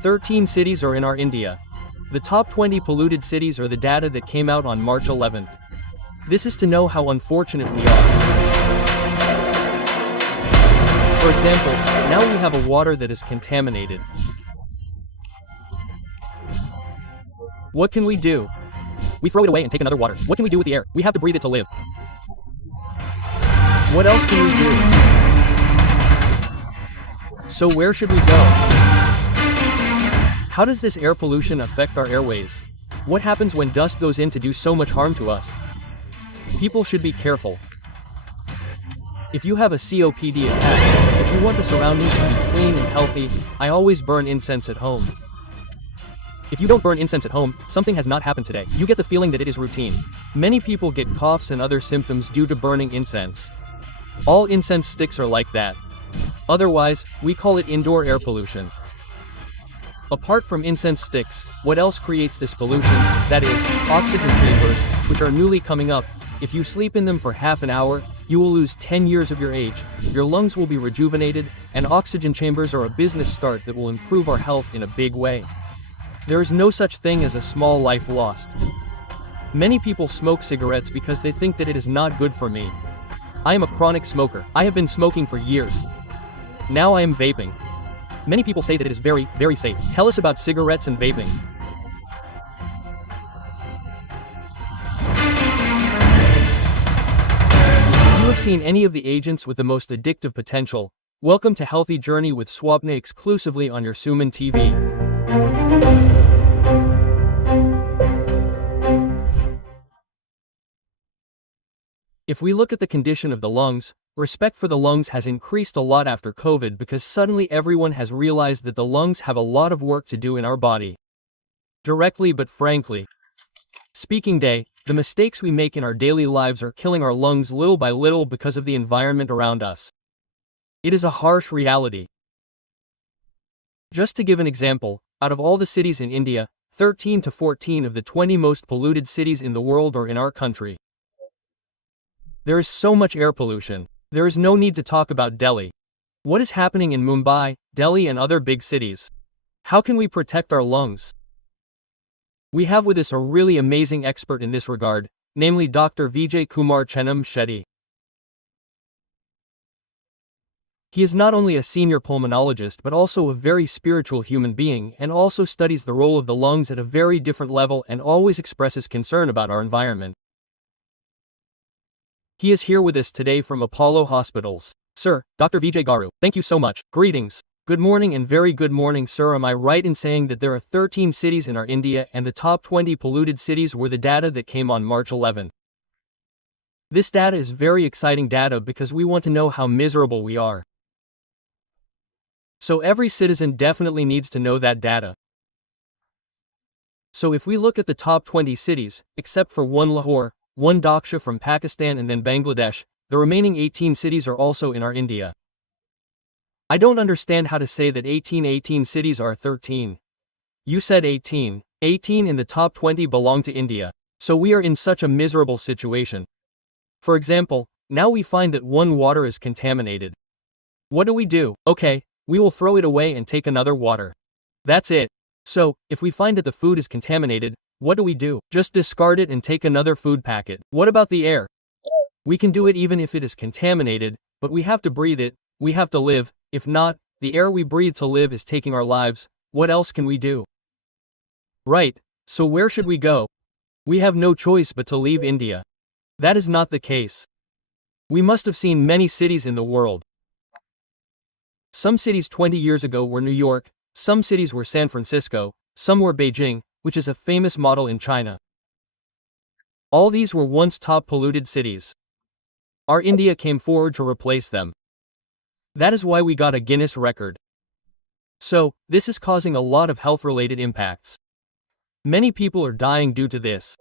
13 cities are in our India. The top 20 polluted cities are the data that came out on March 11th. This is to know how unfortunate we are. For example, now we have a water that is contaminated. What can we do? We throw it away and take another water. What can we do with the air? We have to breathe it to live. What else can we do? So where should we go? How does this air pollution affect our airways? What happens when dust goes in to do so much harm to us? People should be careful. If you have a COPD attack, if you want the surroundings to be clean and healthy, I always burn incense at home. If you don't burn incense at home, something has not happened today. You get the feeling that it is routine. Many people get coughs and other symptoms due to burning incense. All incense sticks are like that. Otherwise, we call it indoor air pollution. Apart from incense sticks, what else creates this pollution? That is, oxygen chambers, which are newly coming up. If you sleep in them for half an hour, you will lose 10 years of your age, your lungs will be rejuvenated, and oxygen chambers are a business start that will improve our health in a big way. There is no such thing as a small life lost. Many people smoke cigarettes because they think that it is not good for me. I am a chronic smoker. I have been smoking for years. Now I am vaping. Many people say that it is very, very safe. Tell us about cigarettes and vaping. If you have seen any of the agents with the most addictive potential, welcome to Healthy Journey with Swapna exclusively on your SumanTV. If we look at the condition of the lungs, respect for the lungs has increased a lot after COVID because suddenly everyone has realized that the lungs have a lot of work to do in our body. Directly but frankly. Speaking day, the mistakes we make in our daily lives are killing our lungs little by little because of the environment around us. It is a harsh reality. Just to give an example, out of all the cities in India, 13 to 14 of the 20 most polluted cities in the world are in our country. There is so much air pollution. There is no need to talk about Delhi. What is happening in Mumbai, Delhi and other big cities? How can we protect our lungs? We have with us a really amazing expert in this regard, namely Dr. Vijay Kumar Chennamchetty. He is not only a senior pulmonologist but also a very spiritual human being and also studies the role of the lungs at a very different level and always expresses concern about our environment. He is here with us today from Apollo Hospitals. Sir, Dr. Vijay Garu, thank you so much. Greetings. Good morning and very good morning, sir. Am I right in saying that there are 13 cities in our India and the top 20 polluted cities were the data that came on March 11? This data is very exciting data because we want to know how miserable we are. So every citizen definitely needs to know that data. So if we look at the top 20 cities, except for one Lahore, one Dhaksha from Pakistan and then Bangladesh, the remaining 18 cities are also in our India. I don't understand how to say that 18 cities are 13. You said 18. 18 in the top 20 belong to India. So we are in such a miserable situation. For example, now we find that one water is contaminated. What do? Okay, we will throw it away and take another water. That's it. So, if we find that the food is contaminated, what do? Just discard it and take another food packet. What about the air? We can do it even if it is contaminated, but we have to breathe it, we have to live. If not, the air we breathe to live is taking our lives. What else can we do? Right, so where should we go? We have no choice but to leave India. That is not the case. We must have seen many cities in the world. Some cities 20 years ago were New York, some cities were San Francisco, some were Beijing, which is a famous model in China. All these were once top polluted cities. Our India came forward to replace them. That is why we got a Guinness record. So, this is causing a lot of health-related impacts. Many people are dying due to this.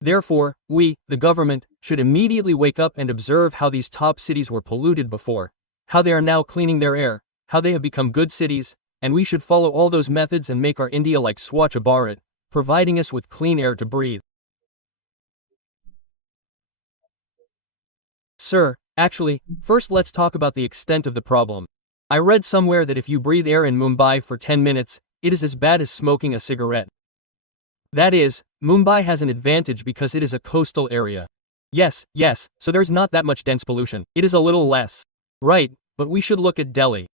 Therefore, we, the government, should immediately wake up and observe how these top cities were polluted before, how they are now cleaning their air, how they have become good cities, and we should follow all those methods and make our India like Swachh Bharat, providing us with clean air to breathe. Sir, actually, first let's talk about the extent of the problem. I read somewhere that if you breathe air in Mumbai for 10 minutes, it is as bad as smoking a cigarette. That is, Mumbai has an advantage because it is a coastal area. Yes, so there's not that much dense pollution. It is a little less. Right, but we should look at Delhi.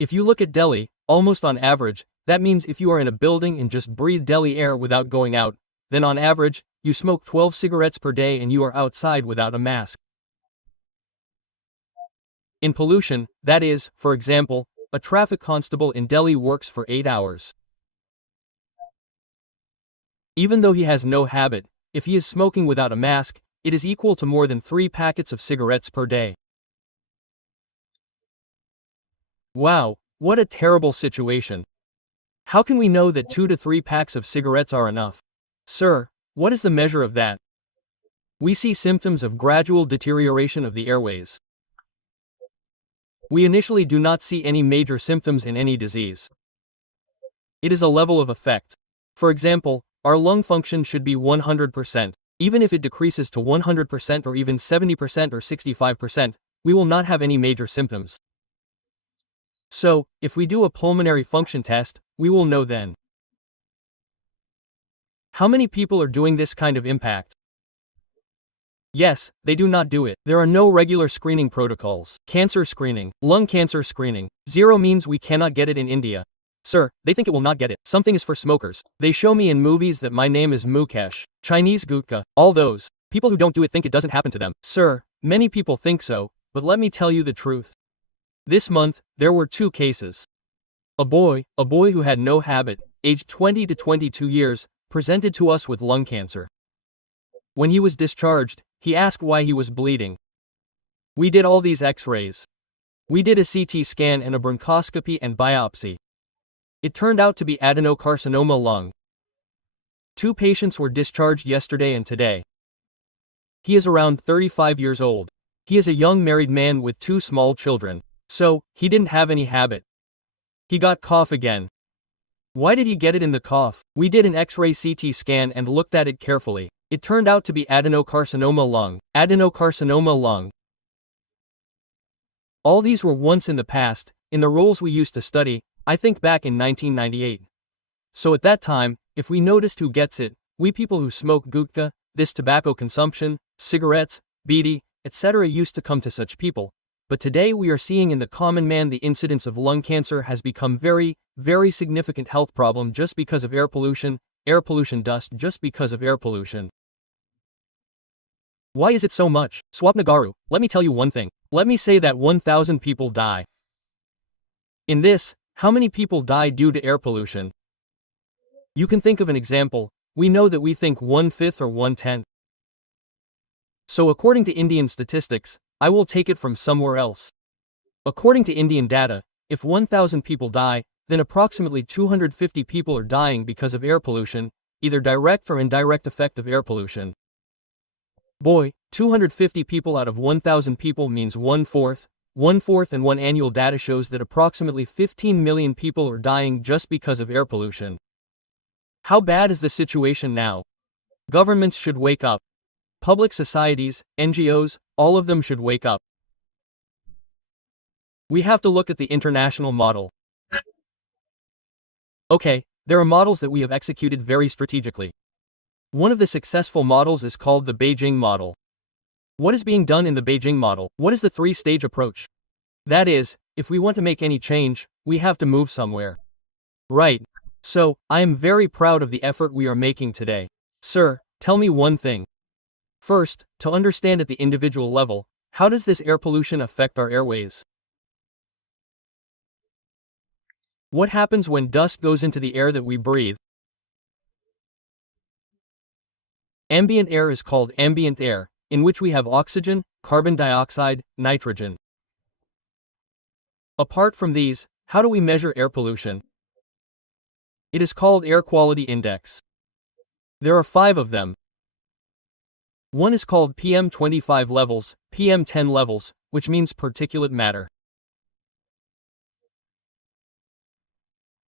If you look at Delhi, almost on average, that means if you are in a building and just breathe Delhi air without going out, then on average, you smoke 12 cigarettes per day and you are outside without a mask. In pollution, that is, for example, a traffic constable in Delhi works for 8 hours. Even though he has no habit, if he is smoking without a mask, it is equal to more than 3 packets of cigarettes per day. Wow, what a terrible situation. How can we know that 2 to 3 packs of cigarettes are enough? Sir, what is the measure of that? We see symptoms of gradual deterioration of the airways. We initially do not see any major symptoms in any disease. It is a level of effect. For example, our lung function should be 100%. Even if it decreases to 100% or even 70% or 65%, we will not have any major symptoms. So, if we do a pulmonary function test, we will know then. How many people are doing this kind of impact? Yes, they do not do it. There are no regular screening protocols. Cancer screening, lung cancer screening. 0 means we cannot get it in India. Sir, they think it will not get it. Something is for smokers. They show me in movies that my name is Mukesh, Chinese Gutka, all those. People who don't do it think it doesn't happen to them. Sir, many people think so, but let me tell you the truth. This month, there were 2 cases. A boy who had no habit, aged 20 to 22 years, presented to us with lung cancer. When he was discharged, he asked why he was bleeding. We did all these X-rays. We did a CT scan and a bronchoscopy and biopsy. It turned out to be adenocarcinoma lung. 2 patients were discharged yesterday and today. He is around 35 years old. He is a young married man with 2 small children. So, he didn't have any habit. He got cough again. Why did he get it in the cough? We did an X-ray CT scan and looked at it carefully. It turned out to be adenocarcinoma lung. Adenocarcinoma lung. All these were once in the past, in the roles we used to study, I think back in 1998. So at that time, if we noticed who gets it, we people who smoke gutka, this tobacco consumption, cigarettes, bidi, etc. used to come to such people. But today we are seeing in the common man the incidence of lung cancer has become very, very significant health problem just because of air pollution dust just because of air pollution. Why is it so much? Swapna Garu, let me tell you one thing. Let me say that 1,000 people die. In this, how many people die due to air pollution? You can think of an example. We know that we think 1/5 or 1/10. So according to Indian statistics, I will take it from somewhere else. According to Indian data, if 1,000 people die, then approximately 250 people are dying because of air pollution, either direct or indirect effect of air pollution. Boy, 250 people out of 1,000 people means 1/4, and one annual data shows that approximately 15 million people are dying just because of air pollution. How bad is the situation now? Governments should wake up. Public societies, NGOs, all of them should wake up. We have to look at the international model. Okay, there are models that we have executed very strategically. One of the successful models is called the Beijing model. What is being done in the Beijing model? What is the 3-stage approach? That is, if we want to make any change, we have to move somewhere. Right. So, I am very proud of the effort we are making today. Sir, tell me one thing. First, to understand at the individual level, how does this air pollution affect our airways? What happens when dust goes into the air that we breathe? Ambient air is called ambient air, in which we have oxygen, carbon dioxide, nitrogen. Apart from these, how do we measure air pollution? It is called Air Quality Index. There are 5 of them. One is called PM25 levels, PM10 levels, which means particulate matter.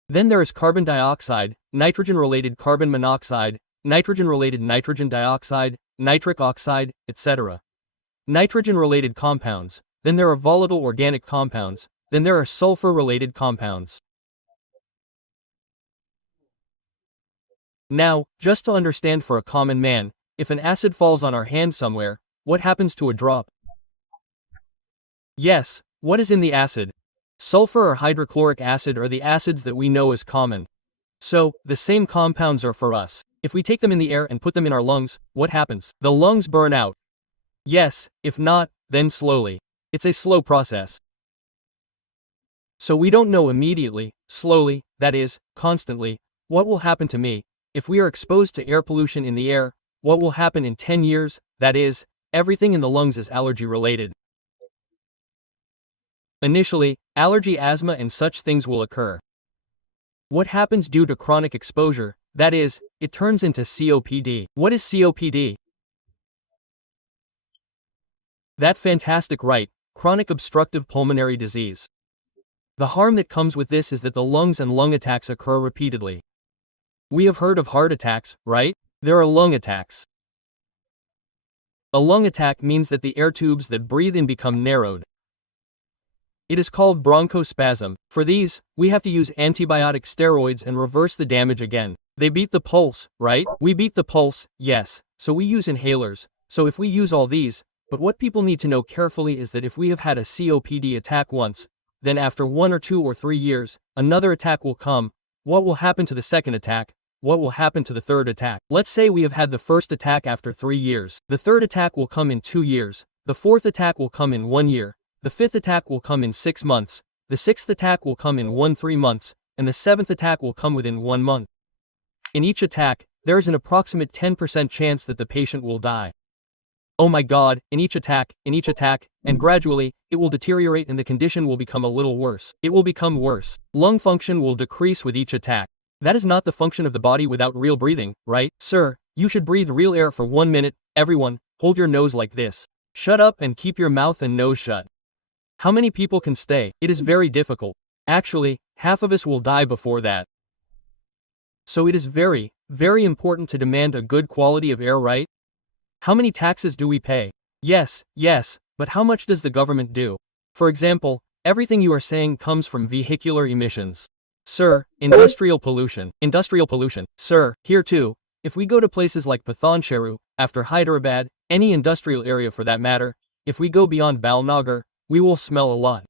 Then there is carbon dioxide, nitrogen-related carbon monoxide, nitrogen-related nitrogen dioxide, nitric oxide, etc. Nitrogen-related compounds, then there are volatile organic compounds, then there are sulfur-related compounds. Now, just to understand for a common man, if an acid falls on our hand somewhere, what happens to a drop? Yes, what is in the acid? Sulfur or hydrochloric acid are the acids that we know as common. So, the same compounds are for us. If we take them in the air and put them in our lungs, what happens? The lungs burn out. Yes, if not, then slowly. It's a slow process. So we don't know immediately, slowly, that is, constantly, what will happen to me. If we are exposed to air pollution in the air, what will happen in 10 years, that is, everything in the lungs is allergy related. Initially, allergy, asthma and such things will occur. What happens due to chronic exposure, that is, it turns into COPD. What is COPD? That fantastic right, chronic obstructive pulmonary disease. The harm that comes with this is that the lungs and lung attacks occur repeatedly. We have heard of heart attacks, right? There are lung attacks. A lung attack means that the air tubes that breathe in become narrowed. It is called bronchospasm. For these, we have to use antibiotic steroids and reverse the damage again. They beat the pulse, right? We beat the pulse, yes, so we use inhalers. So if we use all these, but what people need to know carefully is that if we have had a COPD attack once, then after 1 or 2 or 3 years, another attack will come. What will happen to the second attack? What will happen to the third attack? Let's say we have had the first attack after 3 years. The third attack will come in 2 years. The fourth attack will come in 1 year. The fifth attack will come in 6 months. The sixth attack will come in 3 months. And the seventh attack will come within 1 month. In each attack, there is an approximate 10% chance that the patient will die. Oh my God, in each attack, and gradually, it will deteriorate and the condition will become a little worse. It will become worse. Lung function will decrease with each attack. That is not the function of the body without real breathing, right? Sir, you should breathe real air for 1 minute. Everyone, hold your nose like this. Shut up and keep your mouth and nose shut. How many people can stay? It is very difficult. Actually, half of us will die before that. So it is very, very important to demand a good quality of air, right? How many taxes do we pay? Yes, but how much does the government do? For example, everything you are saying comes from vehicular emissions. Sir, industrial pollution. Sir, here too, if we go to places like Pathancheru, after Hyderabad, any industrial area for that matter, if we go beyond Balnagar, we will smell a lot.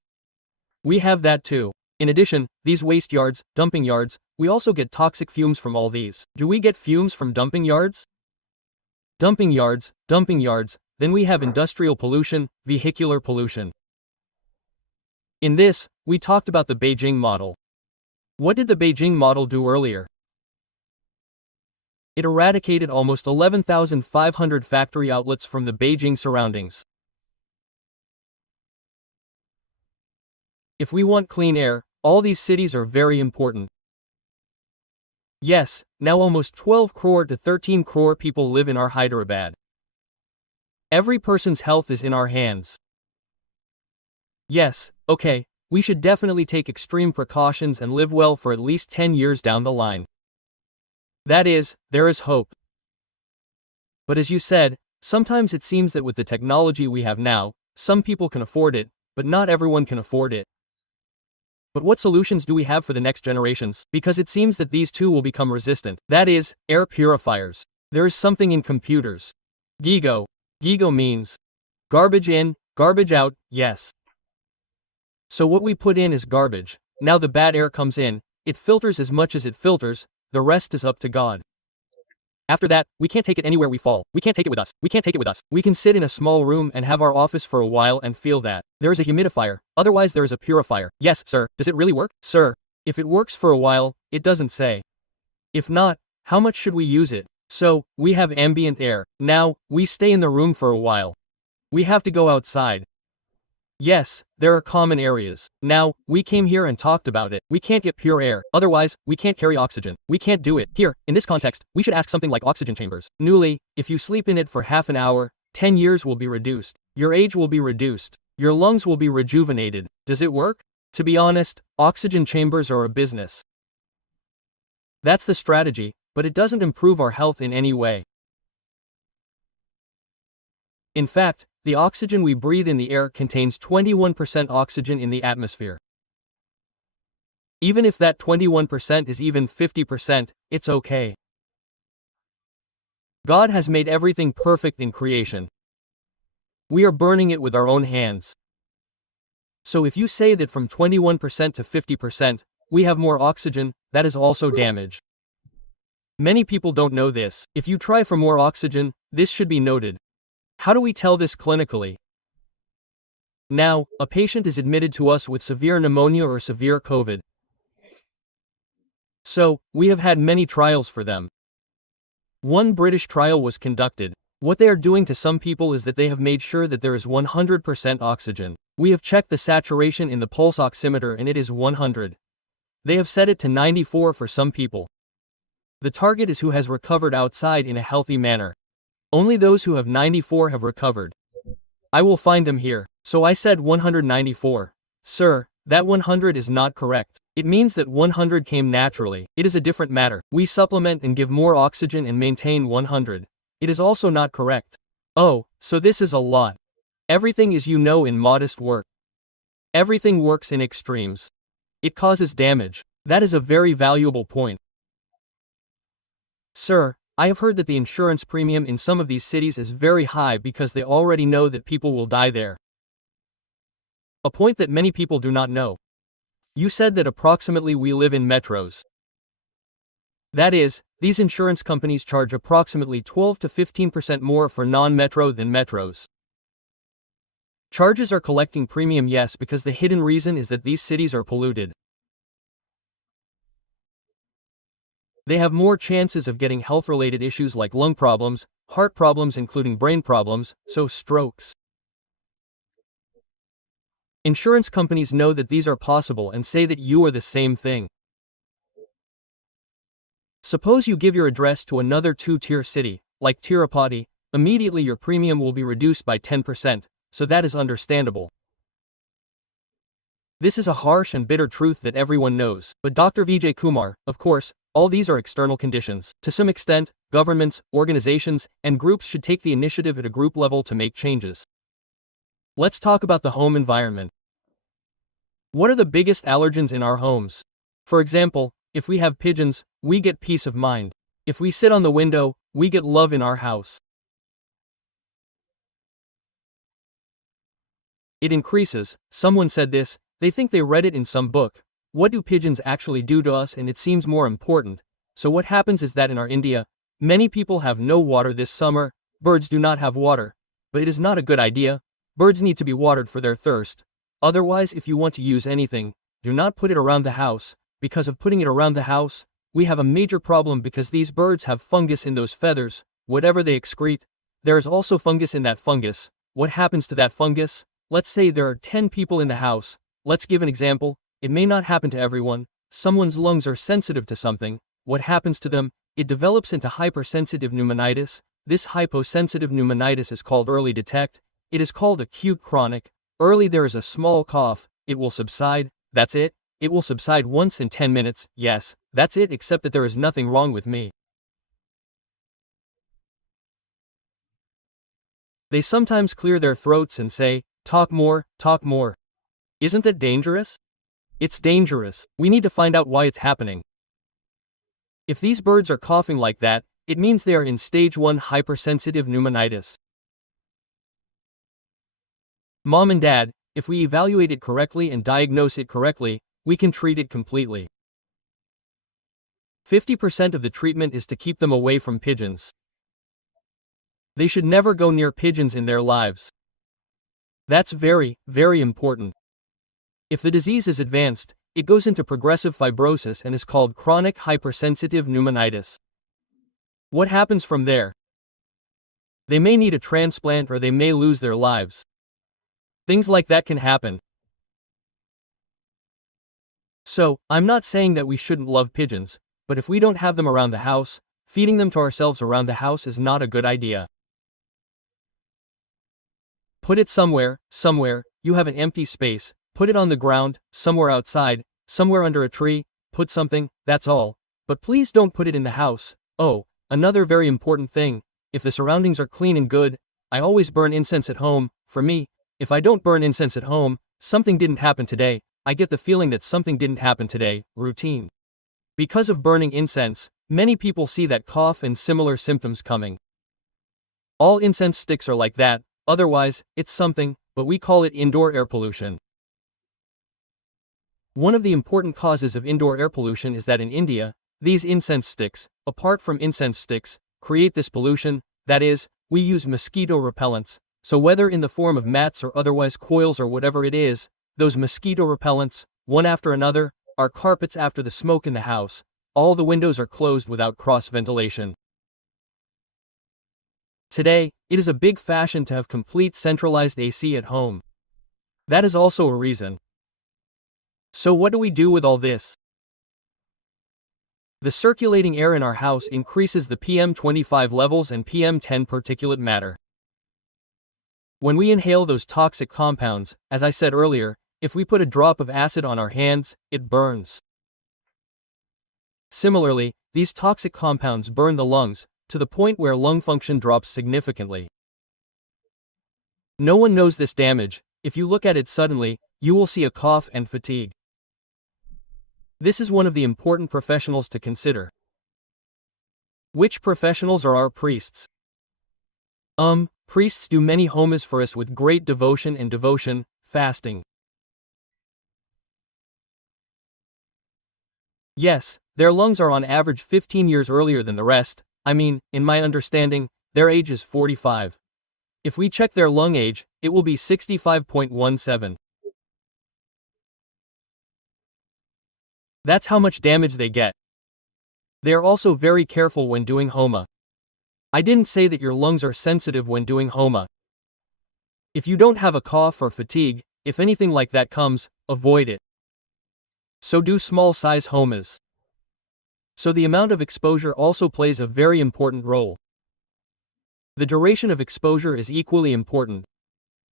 We have that too. In addition, these waste yards, dumping yards, we also get toxic fumes from all these. Do we get fumes from dumping yards? Dumping yards, then we have industrial pollution, vehicular pollution. In this, we talked about the Beijing model. What did the Beijing model do earlier? It eradicated almost 11,500 factory outlets from the Beijing surroundings. If we want clean air, all these cities are very important. Yes, now almost 12 crore to 13 crore people live in our Hyderabad. Every person's health is in our hands. Yes, okay, we should definitely take extreme precautions and live well for at least 10 years down the line. That is, there is hope. But as you said, sometimes it seems that with the technology we have now, some people can afford it, but not everyone can afford it. But what solutions do we have for the next generations? Because it seems that these too will become resistant. That is, air purifiers. There is something in computers. GIGO. GIGO means garbage in, garbage out, yes. So what we put in is garbage. Now the bad air comes in, it filters as much as it filters, the rest is up to God. After that, we can't take it anywhere we fall. We can't take it with us. We can sit in a small room and have our office for a while and feel that. There is a humidifier, otherwise there is a purifier. Yes, sir. Does it really work? Sir. If it works for a while, it doesn't say. If not, how much should we use it? So, we have ambient air. Now, we stay in the room for a while. We have to go outside. Yes, there are common areas. Now, we came here and talked about it. We can't get pure air, otherwise, we can't carry oxygen. We can't do it. Here, in this context, we should ask something like oxygen chambers. Newly, if you sleep in it for half an hour, 10 years will be reduced. Your age will be reduced. Your lungs will be rejuvenated. Does it work? To be honest, oxygen chambers are a business. That's the strategy, but it doesn't improve our health in any way. In fact, The oxygen we breathe in the air contains 21% oxygen in the atmosphere. Even if that 21% is even 50%, it's okay. God has made everything perfect in creation. We are burning it with our own hands. So if you say that from 21% to 50%, we have more oxygen, that is also damage. Many people don't know this. If you try for more oxygen, this should be noted. How do we tell this clinically? Now, a patient is admitted to us with severe pneumonia or severe COVID. So, we have had many trials for them. One British trial was conducted. What they are doing to some people is that they have made sure that there is 100% oxygen. We have checked the saturation in the pulse oximeter and it is 100. They have set it to 94 for some people. The target is who has recovered outside in a healthy manner. Only those who have 94 have recovered. I will find them here. So I said 194. Sir, that 100 is not correct. It means that 100 came naturally. It is a different matter. We supplement and give more oxygen and maintain 100. It is also not correct. Oh, so this is a lot. Everything is in modest work. Everything works in extremes. It causes damage. That is a very valuable point. Sir, I have heard that the insurance premium in some of these cities is very high because they already know that people will die there. A point that many people do not know. You said that approximately we live in metros. That is, these insurance companies charge approximately 12 to 15% more for non-metro than metros. Charges are collecting premium, yes, because the hidden reason is that these cities are polluted. They have more chances of getting health-related issues like lung problems, heart problems including brain problems, so strokes. Insurance companies know that these are possible and say that you are the same thing. Suppose you give your address to another two-tier city, like Tirupati, immediately your premium will be reduced by 10%, so that is understandable. This is a harsh and bitter truth that everyone knows, but Dr. Vijay Kumar, of course, all these are external conditions. To some extent, governments, organizations, and groups should take the initiative at a group level to make changes. Let's talk about the home environment. What are the biggest allergens in our homes? For example, if we have pigeons, we get peace of mind. If we sit on the window, we get love in our house. It increases. Someone said this, they think they read it in some book. What do pigeons actually do to us? And it seems more important. So what happens is that in our India, many people have no water this summer, birds do not have water. But it is not a good idea. Birds need to be watered for their thirst. Otherwise, if you want to use anything, do not put it around the house. Because of putting it around the house, we have a major problem because these birds have fungus in those feathers, whatever they excrete. There is also fungus in that fungus. What happens to that fungus? Let's say there are 10 people in the house. Let's give an example. It may not happen to everyone. Someone's lungs are sensitive to something. What happens to them? It develops into hypersensitive pneumonitis. This hyposensitive pneumonitis is called early detect. It is called acute chronic. Early there is a small cough. It will subside. That's it. It will subside once in 10 minutes. Yes, that's it, except that there is nothing wrong with me. They sometimes clear their throats and say, talk more, talk more. Isn't that dangerous? It's dangerous. We need to find out why it's happening. If these birds are coughing like that, it means they are in stage 1 hypersensitive pneumonitis. Mom and Dad, if we evaluate it correctly and diagnose it correctly, we can treat it completely. 50% of the treatment is to keep them away from pigeons. They should never go near pigeons in their lives. That's very, very important. If the disease is advanced, it goes into progressive fibrosis and is called chronic hypersensitive pneumonitis. What happens from there? They may need a transplant or they may lose their lives. Things like that can happen. So, I'm not saying that we shouldn't love pigeons, but if we don't have them around the house, feeding them to ourselves around the house is not a good idea. Put it somewhere, you have an empty space, put it on the ground, somewhere outside, somewhere under a tree, put something, that's all. But please don't put it in the house. Oh, another very important thing, if the surroundings are clean and good, I always burn incense at home. For me, if I don't burn incense at home, something didn't happen today. I get the feeling that something didn't happen today. Routine. Because of burning incense, many people see that cough and similar symptoms coming. All incense sticks are like that, otherwise, it's something, but we call it indoor air pollution. One of the important causes of indoor air pollution is that in India, these incense sticks, apart from incense sticks, create this pollution. That is, we use mosquito repellents, so whether in the form of mats or otherwise coils or whatever it is, those mosquito repellents, one after another, are carpets after the smoke in the house. All the windows are closed without cross ventilation. Today, it is a big fashion to have complete centralized AC at home. That is also a reason. So what do we do with all this? The circulating air in our house increases the PM25 levels and PM10 particulate matter. When we inhale those toxic compounds, as I said earlier, if we put a drop of acid on our hands, it burns. Similarly, these toxic compounds burn the lungs, to the point where lung function drops significantly. No one knows this damage. If you look at it suddenly, you will see a cough and fatigue. This is one of the important professionals to consider. Which professionals are our priests? Priests do many homas for us with great devotion and fasting. Yes, their lungs are on average 15 years earlier than the rest. I mean, in my understanding, their age is 45. If we check their lung age, it will be 65.17. That's how much damage they get. They are also very careful when doing homa. I didn't say that your lungs are sensitive when doing homa. If you don't have a cough or fatigue, if anything like that comes, avoid it. So do small size homas. So the amount of exposure also plays a very important role. The duration of exposure is equally important.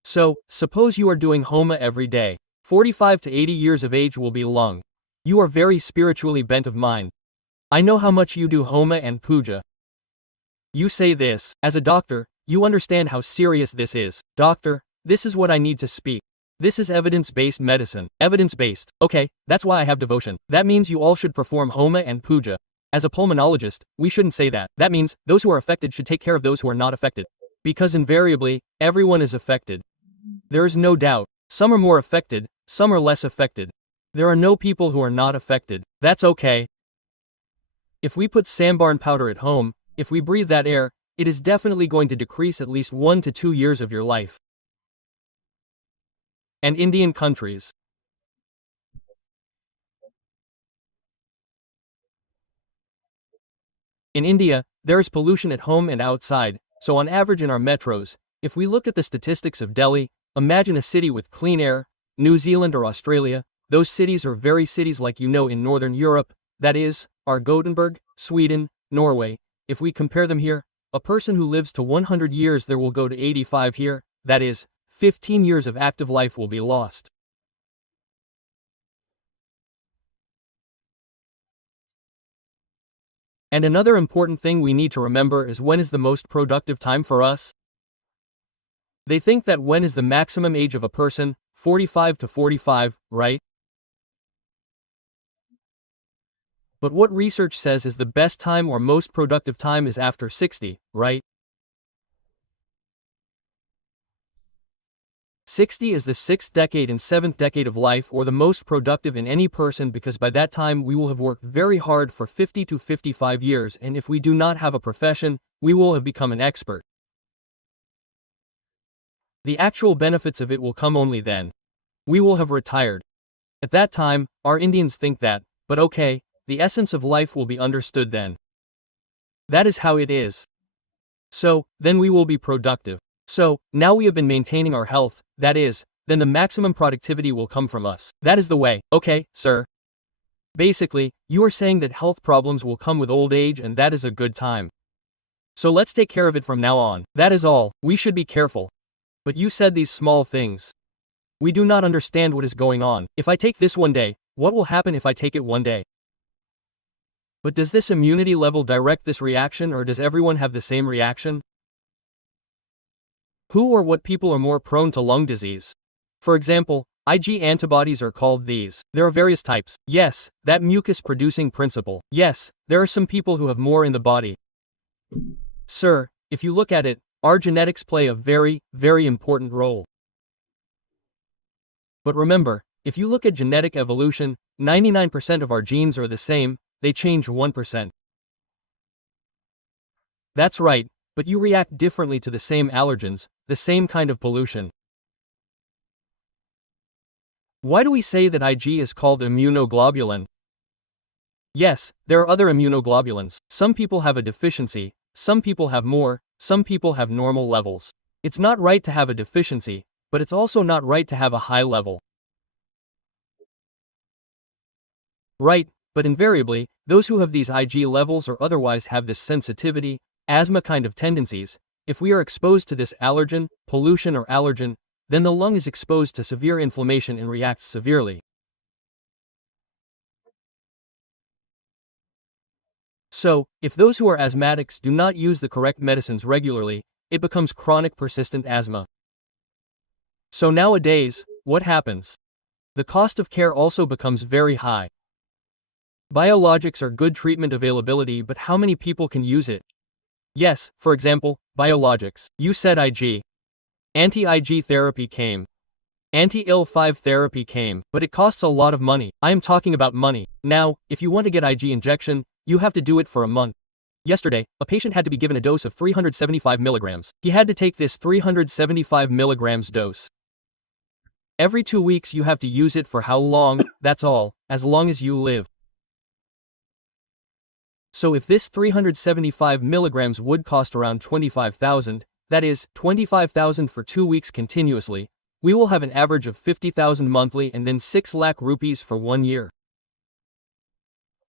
So, suppose you are doing homa every day. 45 to 80 years of age will be long. You are very spiritually bent of mind. I know how much you do homa and puja. You say this, as a doctor, you understand how serious this is. Doctor, this is what I need to speak. This is evidence-based medicine. Evidence-based. Okay, that's why I have devotion. That means you all should perform homa and puja. As a pulmonologist, we shouldn't say that. That means, those who are affected should take care of those who are not affected. Because invariably, everyone is affected. There is no doubt. Some are more affected, some are less affected. There are no people who are not affected. That's okay. If we put sambarn powder at home, if we breathe that air, it is definitely going to decrease at least 1 to 2 years of your life. And Indian countries. In India, there is pollution at home and outside, so on average in our metros, if we look at the statistics of Delhi, imagine a city with clean air, New Zealand or Australia. Those cities are very cities like you know in Northern Europe, that is, our Gothenburg, Sweden, Norway. If we compare them here, a person who lives to 100 years there will go to 85 here, that is, 15 years of active life will be lost. And another important thing we need to remember is when is the most productive time for us? They think that when is the maximum age of a person, 45 to 45, right? But what research says is the best time or most productive time is after 60, right? 60 is the 6th decade and 7th decade of life or the most productive in any person because by that time we will have worked very hard for 50 to 55 years and if we do not have a profession, we will have become an expert. The actual benefits of it will come only then. We will have retired. At that time, our Indians think that, but okay, the essence of life will be understood then. That is how it is. So, then we will be productive. So, now we have been maintaining our health, that is, then the maximum productivity will come from us. That is the way, okay, sir? Basically, you are saying that health problems will come with old age and that is a good time. So let's take care of it from now on. That is all, we should be careful. But you said these small things. We do not understand what is going on. If I take this one day, what will happen if I take it one day? But does this immunity level direct this reaction or does everyone have the same reaction? Who or what people are more prone to lung disease? For example, Ig antibodies are called these. There are various types. Yes, that mucus-producing principle. Yes, there are some people who have more in the body. Sir, if you look at it, our genetics play a very, very important role. But remember, if you look at genetic evolution, 99% of our genes are the same, they change 1%. That's right, but you react differently to the same allergens, the same kind of pollution. Why do we say that Ig is called immunoglobulin? Yes, there are other immunoglobulins. Some people have a deficiency, some people have more, some people have normal levels. It's not right to have a deficiency, but it's also not right to have a high level. Right, but invariably, those who have these Ig levels or otherwise have this sensitivity, asthma kind of tendencies, if we are exposed to this allergen, pollution or allergen, then the lung is exposed to severe inflammation and reacts severely. So, if those who are asthmatics do not use the correct medicines regularly, it becomes chronic persistent asthma. So nowadays, what happens? The cost of care also becomes very high. Biologics are good treatment availability, but how many people can use it? Yes, for example, biologics. You said Ig. Anti-Ig therapy came. Anti-IL-5 therapy came, but it costs a lot of money. I am talking about money. Now, if you want to get Ig injection, you have to do it for a month. Yesterday, a patient had to be given a dose of 375 milligrams. He had to take this 375 milligrams dose. Every 2 weeks you have to use it for how long? That's all, as long as you live. So if this 375 milligrams would cost around 25,000, that is, 25,000 for 2 weeks continuously, we will have an average of 50,000 monthly and then 6 lakh rupees for 1 year.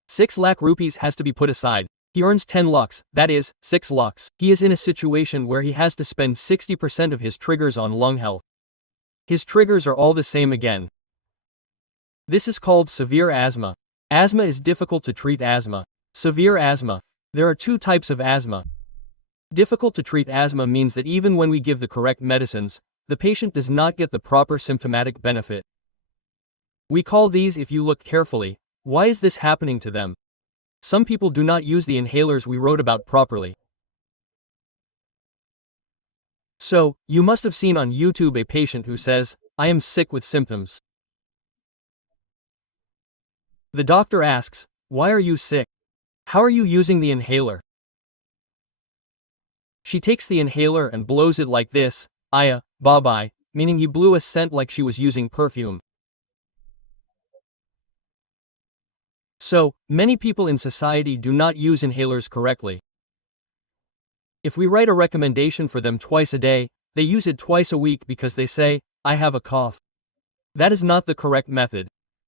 6 lakh rupees has to be put aside. He earns 10 lakhs, that is, 6 lakhs. He is in a situation where he has to spend 60% of his triggers on lung health. His triggers are all the same again. This is called severe asthma. Asthma is difficult to treat asthma. Severe asthma. There are 2 types of asthma. Difficult to treat asthma means that even when we give the correct medicines, the patient does not get the proper symptomatic benefit. We call these, if you look carefully, why is this happening to them? Some people do not use the inhalers we wrote about properly. So, you must have seen on YouTube a patient who says, I am sick with symptoms. The doctor asks, why are you sick? How are you using the inhaler? She takes the inhaler and blows it like this, Aya, bye-bye, meaning he blew a scent like she was using perfume. So, many people in society do not use inhalers correctly. If we write a recommendation for them twice a day, they use it twice a week because they say, I have a cough. That is not the correct method.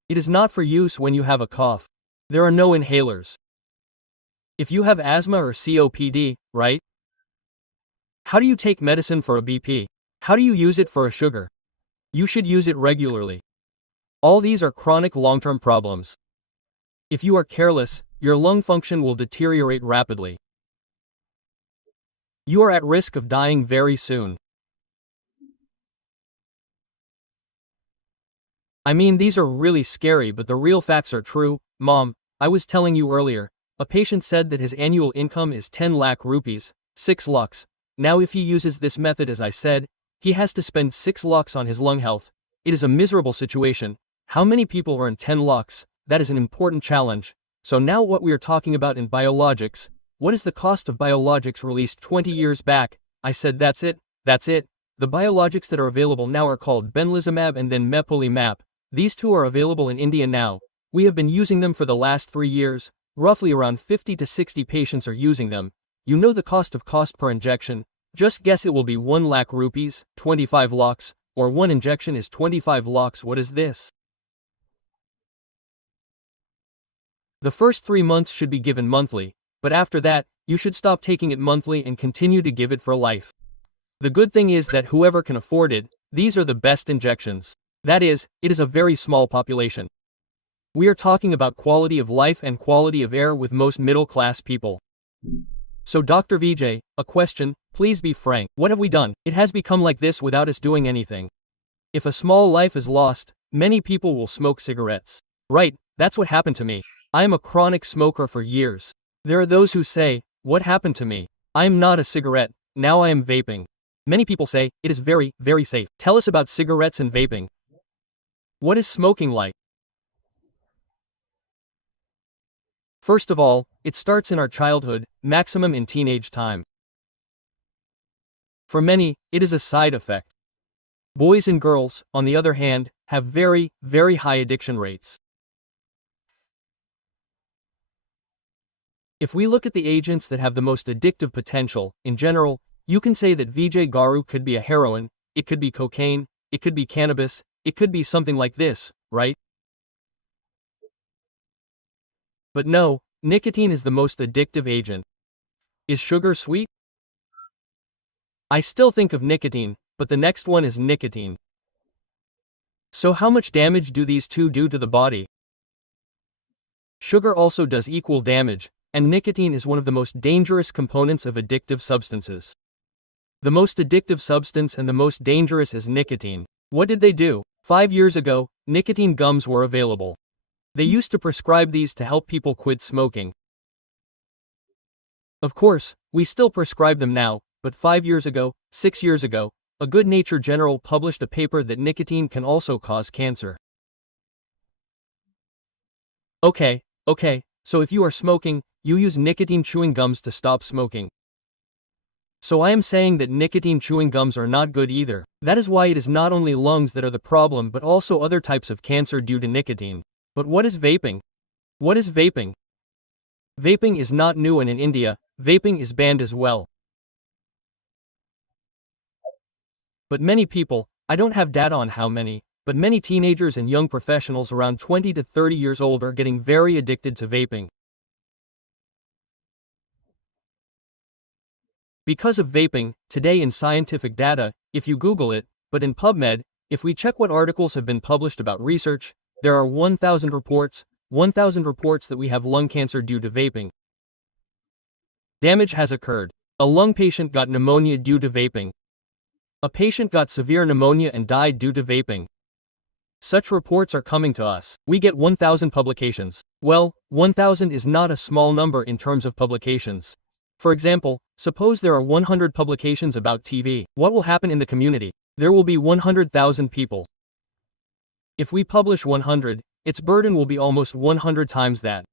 It is not for use when you have a cough. There are no inhalers. If you have asthma or COPD, right? How do you take medicine for a BP? How do you use it for a sugar? You should use it regularly. All these are chronic long-term problems. If you are careless, your lung function will deteriorate rapidly. You are at risk of dying very soon. I mean, these are really scary, but the real facts are true. Mom, I was telling you earlier, a patient said that his annual income is 10 lakh rupees, 6 lakhs. Now if he uses this method as I said, he has to spend 6 lakhs on his lung health. It is a miserable situation. How many people earn 10 lakhs? That is an important challenge. So now what we are talking about in biologics, what is the cost of biologics released 20 years back? I said that's it. The biologics that are available now are called benlizumab and then mepolizumab. These 2 are available in India now. We have been using them for the last 3 years. Roughly around 50 to 60 patients are using them. You know the cost per injection. Just guess it will be 1 lakh rupees, 25 lakhs, or 1 injection is 25 lakhs. What is this? The first 3 months should be given monthly, but after that, you should stop taking it monthly and continue to give it for life. The good thing is that whoever can afford it, these are the best injections. That is, it is a very small population. We are talking about quality of life and quality of air with most middle-class people. So Dr. Vijay, a question, Please be frank. What have we done? It has become like this without us doing anything. If a small life is lost, many people will smoke cigarettes. Right, that's what happened to me. I am a chronic smoker for years. There are those who say, what happened to me? I am not a cigarette, now I am vaping. Many people say, it is very, very safe. Tell us about cigarettes and vaping. What is smoking like? First of all, it starts in our childhood, maximum in teenage time. For many, it is a side effect. Boys and girls, on the other hand, have very, very high addiction rates. If we look at the agents that have the most addictive potential, in general, you can say that Vijay Garu could be a heroin, it could be cocaine, it could be cannabis, it could be something like this, right? But no, nicotine is the most addictive agent. Is sugar sweet? I still think of nicotine, but the next one is nicotine. So how much damage do these two do to the body? Sugar also does equal damage, and nicotine is one of the most dangerous components of addictive substances. The most addictive substance and the most dangerous is nicotine. What did they do? 5 years ago, nicotine gums were available. They used to prescribe these to help people quit smoking. Of course, we still prescribe them now, but 5 years ago, 6 years ago, a Good Nature General published a paper that nicotine can also cause cancer. Okay, so if you are smoking, you use nicotine chewing gums to stop smoking. So I am saying that nicotine chewing gums are not good either. That is why it is not only lungs that are the problem but also other types of cancer due to nicotine. But what is vaping? What is vaping? Vaping is not new, and in India, vaping is banned as well. But many people, I don't have data on how many, but many teenagers and young professionals around 20 to 30 years old are getting very addicted to vaping. Because of vaping, today in scientific data, if you Google it, but in PubMed, if we check what articles have been published about research, there are 1,000 reports that we have lung cancer due to vaping. Damage has occurred. A lung patient got pneumonia due to vaping. A patient got severe pneumonia and died due to vaping. Such reports are coming to us. We get 1,000 publications. Well, 1,000 is not a small number in terms of publications. For example, suppose there are 100 publications about TV. What will happen in the community? There will be 100,000 people. If we publish 100, its burden will be almost 100 times that.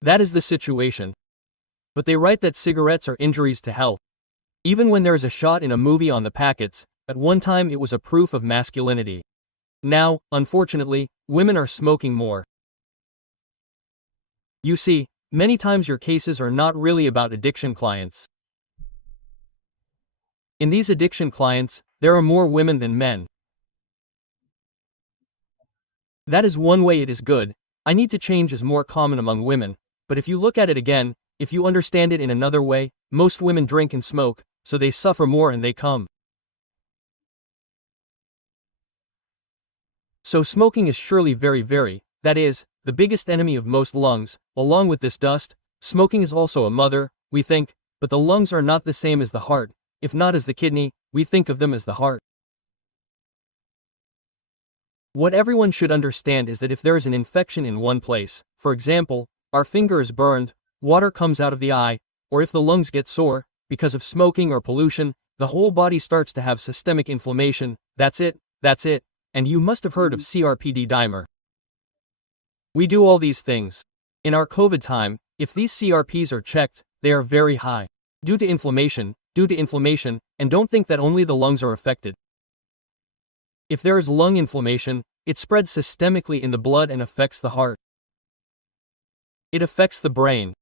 That is the situation. But they write that cigarettes are injuries to health. Even when there is a shot in a movie on the packets, at one time it was a proof of masculinity. Now, unfortunately, women are smoking more. You see, many times your cases are not really about addiction clients. In these addiction clients, there are more women than men. That is one way it is good. I need to change is more common among women, but if you look at it again, if you understand it in another way, most women drink and smoke, so they suffer more and they come. So smoking is surely very, that is, the biggest enemy of most lungs. Along with this dust, smoking is also a mother, we think, but the lungs are not the same as the heart. If not as the kidney, we think of them as the heart. What everyone should understand is that if there is an infection in one place, for example, our finger is burned, water comes out of the eye, or if the lungs get sore, because of smoking or pollution, the whole body starts to have systemic inflammation. That's it, and you must have heard of CRPD dimer. We do all these things. In our COVID time, if these CRPs are checked, they are very high. Due to inflammation, and don't think that only the lungs are affected. If there is lung inflammation, it spreads systemically in the blood and affects the heart. It affects the brain.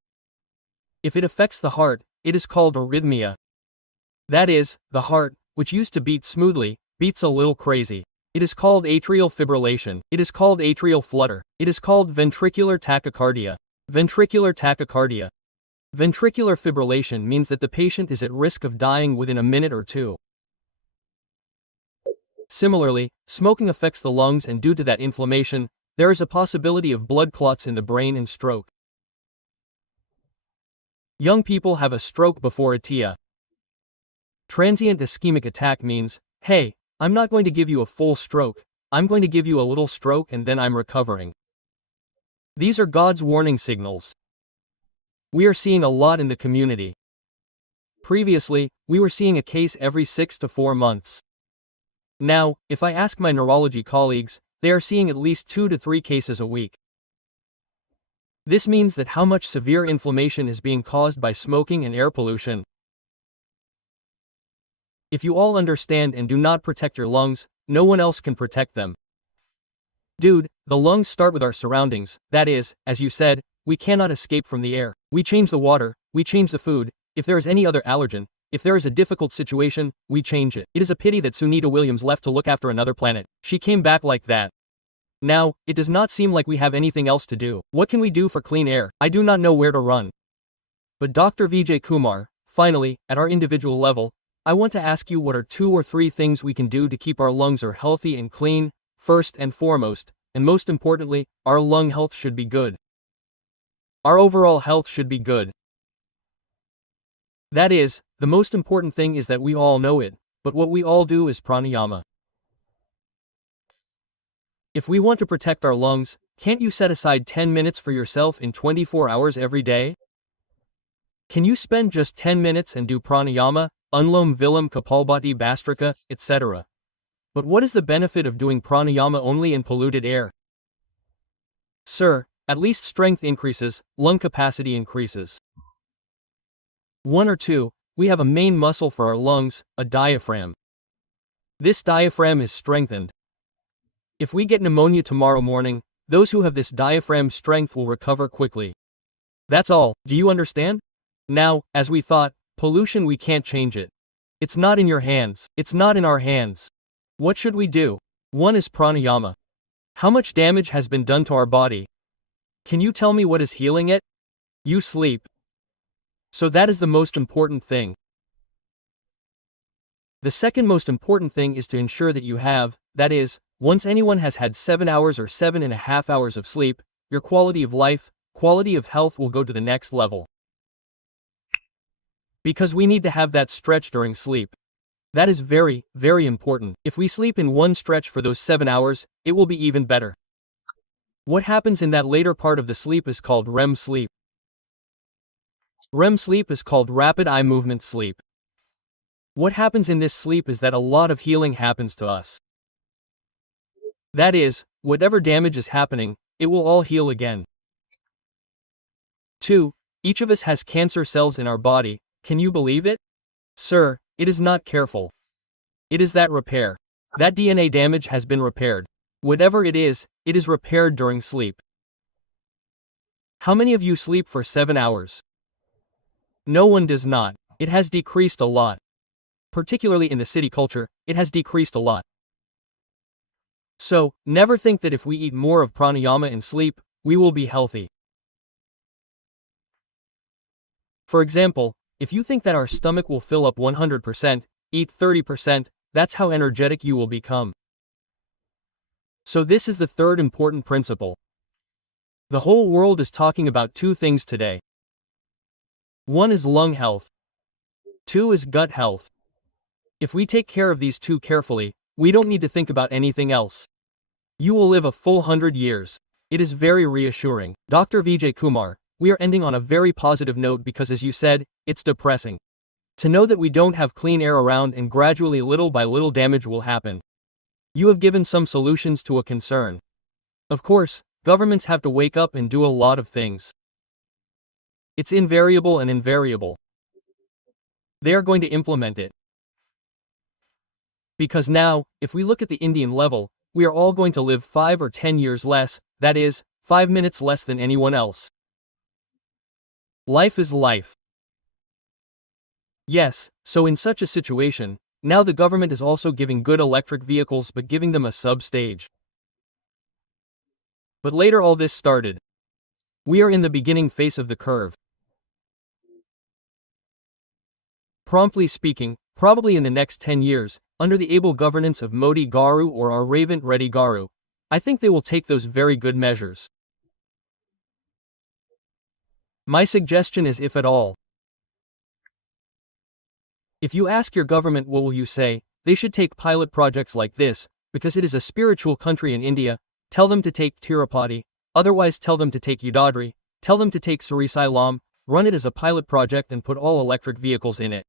If it affects the heart, it is called arrhythmia. That is, the heart, which used to beat smoothly, beats a little crazy. It is called atrial fibrillation. It is called atrial flutter. It is called ventricular tachycardia. Ventricular tachycardia. Ventricular fibrillation means that the patient is at risk of dying within a minute or two. Similarly, smoking affects the lungs, and due to that inflammation, there is a possibility of blood clots in the brain and stroke. Young people have a stroke before a TIA. Transient ischemic attack means, hey, I'm not going to give you a full stroke, I'm going to give you a little stroke and then I'm recovering. These are God's warning signals. We are seeing a lot in the community. Previously, we were seeing a case every 6 to 4 months. Now, if I ask my neurology colleagues, they are seeing at least 2 to 3 cases a week. This means that how much severe inflammation is being caused by smoking and air pollution. If you all understand and do not protect your lungs, no one else can protect them. Dude, the lungs start with our surroundings, that is, as you said, we cannot escape from the air. We change the water, we change the food, if there is any other allergen, if there is a difficult situation, we change it. It is a pity that Sunita Williams left to look after another planet. She came back like that. Now, it does not seem like we have anything else to do. What can we do for clean air? I do not know where to run. But Dr. Vijay Kumar, finally, at our individual level, I want to ask you what are 2 or 3 things we can do to keep our lungs are healthy and clean. First and foremost, and most importantly, our lung health should be good. Our overall health should be good. That is, the most important thing is that we all know it, but what we all do is pranayama. If we want to protect our lungs, can't you set aside 10 minutes for yourself in 24 hours every day? Can you spend just 10 minutes and do pranayama, Anlom Vilam Kapalbhati Bastrika, etc.? But what is the benefit of doing pranayama only in polluted air? Sir, at least strength increases, lung capacity increases. 1 or 2, we have a main muscle for our lungs, a diaphragm. This diaphragm is strengthened. If we get pneumonia tomorrow morning, those who have this diaphragm strength will recover quickly. That's all, do you understand? Now, as we thought, pollution we can't change it. It's not in your hands, it's not in our hands. What should we do? 1 is pranayama. How much damage has been done to our body? Can you tell me what is healing it? You sleep. So that is the most important thing. The second most important thing is to ensure that you have, that is, once anyone has had 7 hours or 7.5 hours of sleep, your quality of life, quality of health will go to the next level. Because we need to have that stretch during sleep. That is very, very important. If we sleep in one stretch for those 7 hours, it will be even better. What happens in that later part of the sleep is called REM sleep. REM sleep is called rapid eye movement sleep. What happens in this sleep is that a lot of healing happens to us. That is, whatever damage is happening, it will all heal again. 2. Each of us has cancer cells in our body, can you believe it? Sir, it is not careful. It is that repair. That DNA damage has been repaired. Whatever it is repaired during sleep. How many of you sleep for 7 hours? No one does not. It has decreased a lot. Particularly in the city culture, it has decreased a lot. So, never think that if we eat more of pranayama and sleep, we will be healthy. For example, if you think that our stomach will fill up 100%, eat 30%, that's how energetic you will become. So this is the third important principle. The whole world is talking about 2 things today. 1 is lung health. 2 is gut health. If we take care of these 2 carefully, we don't need to think about anything else. You will live a full 100 years. It is very reassuring. Dr. Vijay Kumar, we are ending on a very positive note because as you said, it's depressing. To know that we don't have clean air around and gradually little by little damage will happen. You have given some solutions to a concern. Of course, governments have to wake up and do a lot of things. It's invariable and invariable. They are going to implement it. Because now, if we look at the Indian level, we are all going to live 5 or 10 years less, that is, 5 minutes less than anyone else. Life is life. Yes, so in such a situation, now the government is also giving good electric vehicles but giving them a sub-stage. But later all this started. We are in the beginning phase of the curve. Promptly speaking, probably in the next 10 years, under the able governance of Modi Garu or our Ravant Reddy Garu, I think they will take those very good measures. My suggestion is if at all. If you ask your government what will you say, they should take pilot projects like this, because it is a spiritual country in India. Tell them to take Tirupati, otherwise tell them to take Udadri, tell them to take Srisailam, run it as a pilot project and put all electric vehicles in it.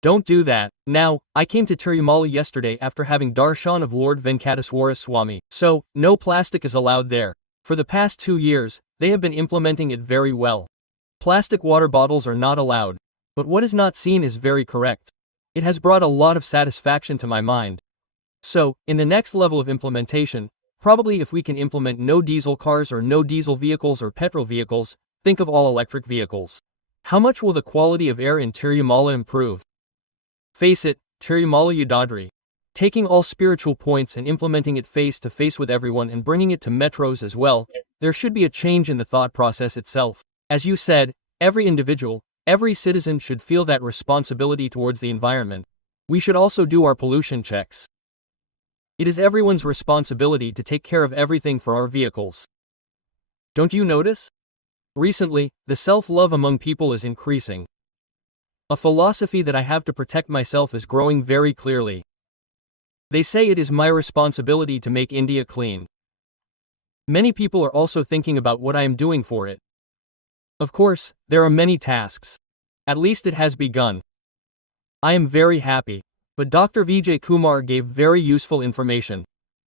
Don't do that. Now, I came to Tirumala yesterday after having darshan of Lord Venkateswara Swami, so, no plastic is allowed there. For the past 2 years, they have been implementing it very well. Plastic water bottles are not allowed. But what is not seen is very correct. It has brought a lot of satisfaction to my mind. So, in the next level of implementation, probably if we can implement no diesel cars or no diesel vehicles or petrol vehicles, think of all electric vehicles. How much will the quality of air in Tirumala improve? Face it, Tirumala Udadri. Taking all spiritual points and implementing it face to face with everyone and bringing it to metros as well, there should be a change in the thought process itself. As you said, every individual, every citizen should feel that responsibility towards the environment. We should also do our pollution checks. It is everyone's responsibility to take care of everything for our vehicles. Don't you notice? Recently, the self-love among people is increasing. A philosophy that I have to protect myself is growing very clearly. They say it is my responsibility to make India clean. Many people are also thinking about what I am doing for it. Of course, there are many tasks. At least it has begun. I am very happy. But Dr. Vijay Kumar gave very useful information.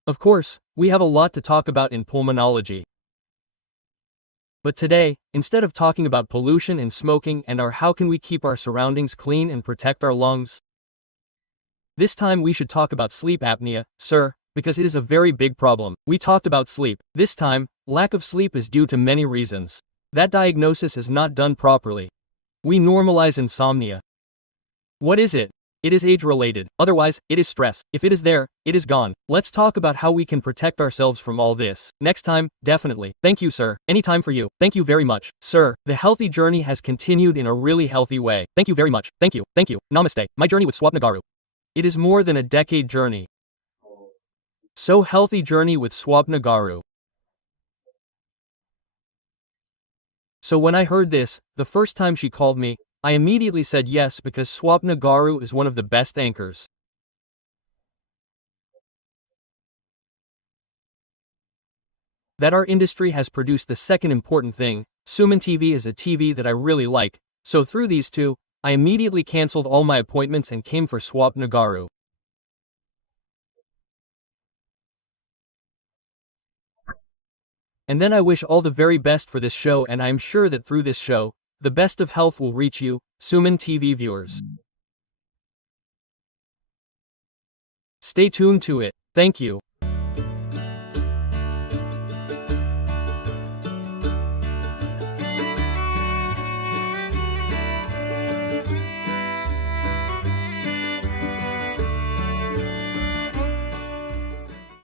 Of course, we have a lot to talk about in pulmonology. But today, instead of talking about pollution and smoking and how can we keep our surroundings clean and protect our lungs, this time we should talk about sleep apnea, sir, because it is a very big problem. We talked about sleep. This time, lack of sleep is due to many reasons. That diagnosis is not done properly. We normalize insomnia. What is it? It is age-related, otherwise, it is stress. If it is there, it is gone. Let's talk about how we can protect ourselves from all this. Next time, definitely. Thank you, sir. Anytime for you. Thank you very much. Sir, the healthy journey has continued in a really healthy way. Thank you very much. Thank you. Thank you. Namaste. My journey with Swapna Garu. It is more than a decade journey. So healthy journey with Swapna Garu. So when I heard this, the first time she called me, I immediately said yes because Swapna Garu is one of the best anchors. That our industry has produced the second important thing, SumanTV is a TV that I really like, so through these two, I immediately cancelled all my appointments and came for Swapna Garu. And then I wish all the very best for this show and I am sure that through this show, the best of health will reach you, Suman TV viewers. Stay tuned to it. Thank you.